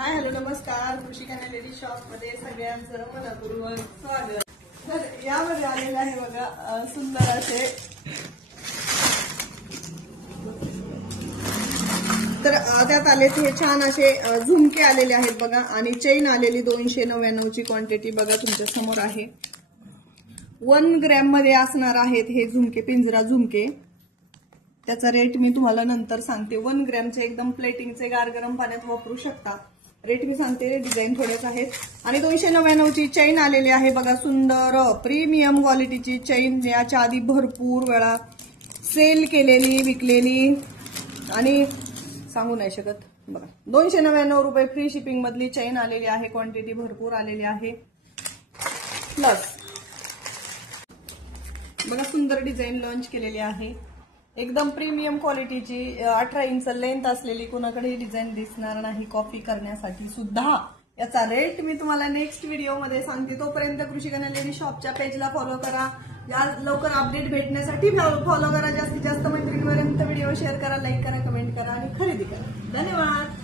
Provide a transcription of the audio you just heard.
Hi hello नमस्कार. कृषी कन्या लेडी शॉप मध्ये सगळ्यांचं मनपूर्वक स्वागत. तर यामध्ये आलेलं आहे बघा सुंदर असे, तर त्यात आलेत हे छान असे झुमके आलेले आहेत बघा, आणि चेन आलेली 299 ची क्वांटिटी बघा तुमच्या समोर आहे. 1 ग्रॅम मध्ये असणार आहेत हे झुमके, पिंजरा झुमके. त्याचा रेट मी तुम्हाला नंतर सांगते. 1 ग्रॅमचे एकदम प्लेटिंगचे गार गरम पाण्यात वापरू शकता. रेट मी सांगते, डिझाईन थोडेच आहेत. आणि 299 ची चैन आलेली आहे बघा, सुंदर प्रीमियम क्वालिटीची चैन. याच्या आधी भरपूर वेळा सेल केलेली, विकलेली, आणि सांगू नाही शकत बघा. 299 रुपये फ्री शिपिंग मधली चैन आलेली आहे. क्वांटिटी भरपूर आलेली आहे. प्लस बघा सुंदर डिझाईन लॉन्च केलेली आहे, एकदम प्रीमियम क्वालिटीची. 18 इंच लेंथ असलेली, कोणाकडेही डिझाईन दिसणार नाही कॉपी करण्यासाठी सुद्धा. याचा रेट मी तुम्हाला नेक्स्ट व्हिडिओ मध्ये सांगते. तोपर्यंत कृषी कन्या लेडी शॉपच्या पेजला फॉलो करा. लवकर अपडेट भेटण्यासाठी फॉलो करा. जास्तीत जास्त मैत्रिणींपर्यंत व्हिडिओ शेअर करा, लाईक करा, कमेंट करा आणि खरेदी करा. धन्यवाद.